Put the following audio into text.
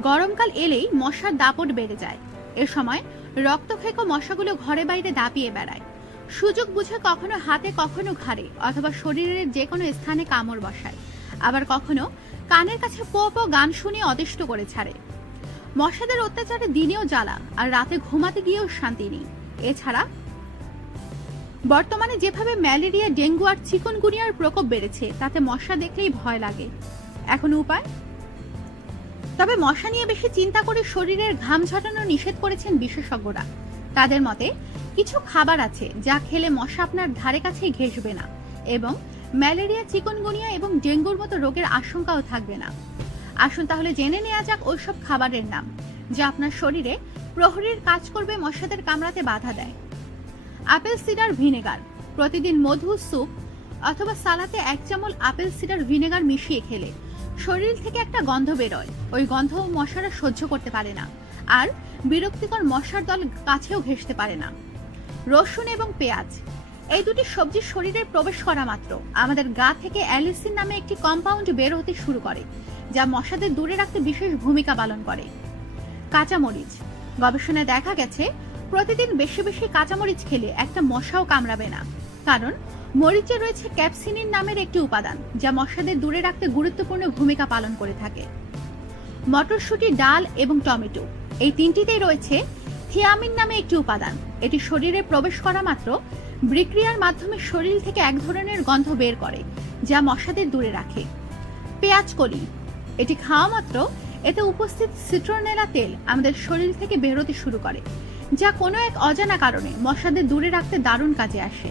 গরমকাল এলেই মশার দাপট বেড়ে যায়। এ সময় রক্তক্ষেক মশাগুলো ঘরে বাইরে দাপিয়ে বেড়ায়। সুযোগ বুঝে কখনো হাতে, কখনো ঘাড়ে, অথবা শরীরের যে কোনো স্থানে কামড় বসায়। আবার কখনো কানের কাছে পো পো গান শুনিয়ে অদিষ্ট করে ছাড়ে। মশাদের অত্যাচারে দিনেও জ্বালা আর রাতে ঘুমাতে গিয়েও শান্তি নেই। এছাড়া বর্তমানে যেভাবে ম্যালেরিয়া, ডেঙ্গু আর চিকনগুনিয়ার প্রকোপ বেড়েছে, তাতে মশা দেখলেই ভয় লাগে। এখন উপায়? তবে মশা নিয়ে বেশি চিন্তা করে শরীরের ঘাম ঝরানো নিষেধ করেছেন বিশেষজ্ঞরা। তাদের মতে, কিছু খাবার আছে যা খেলে মশা আপনার ধারে কাছেই ঘেসবে না এবং ম্যালেরিয়া, চিকনগুনিয়া এবং ডেঙ্গুর মতো রোগের আশঙ্কাও থাকবে না। আসুন তাহলে জেনে নেওয়া যাক ওইসব খাবারের নাম, যা আপনার শরীরে প্রহরীর কাজ করবে মশাদের কামড়াতে বাধা দেয়। আপেল সিডার ভিনেগার, প্রতিদিন মধু, স্যুপ অথবা সালাতে এক চামচ আপেল সিডার ভিনেগার মিশিয়ে খেলে। শরীর থেকে একটা গন্ধ বেরোয়। ওই গন্ধ মশারা সহ্য করতে পারে না। আর বিরক্তিকর মশার দল কাছেও ঘেসতে পারে না। রসুন এবং পেঁয়াজ। এই দুটি সবজি শরীরে প্রবেশ করা মাত্র। আমাদের গা থেকে অ্যালিসিন নামে একটি কম্পাউন্ড বের হতে শুরু করে, যা মশাদের দূরে রাখতে বিশেষ ভূমিকা পালন করে। কাঁচামরিচ। গবেষণায় দেখা গেছে, প্রতিদিন বেশি বেশি কাঁচামরিচ খেলে একটা মশাও কামড়াবে না। কারণ মরিচে রয়েছে ক্যাপসিনিন নামের একটি উপাদান, যা মশাদের দূরে রাখতে গুরুত্বপূর্ণ ভূমিকা পালন করে থাকে। মটরশুঁটি, ডাল এবং টমেটো, এই তিনটিতেই রয়েছে থিয়ামিন নামে একটি উপাদান। এটি শরীরে প্রবেশ করা মাত্র বিক্রিয়ার মাধ্যমে শরীর থেকে এক ধরনের গন্ধ বের করে, যা মশাদের দূরে রাখে। পেঁয়াজ কলি, এটি খাওয়া মাত্র, এতে উপস্থিত সিট্রোনেলা তেল আমাদের শরীর থেকে বেরোতে শুরু করে, যা কোনো এক অজানা কারণে মশাদের দূরে রাখতে দারুণ কাজে আসে।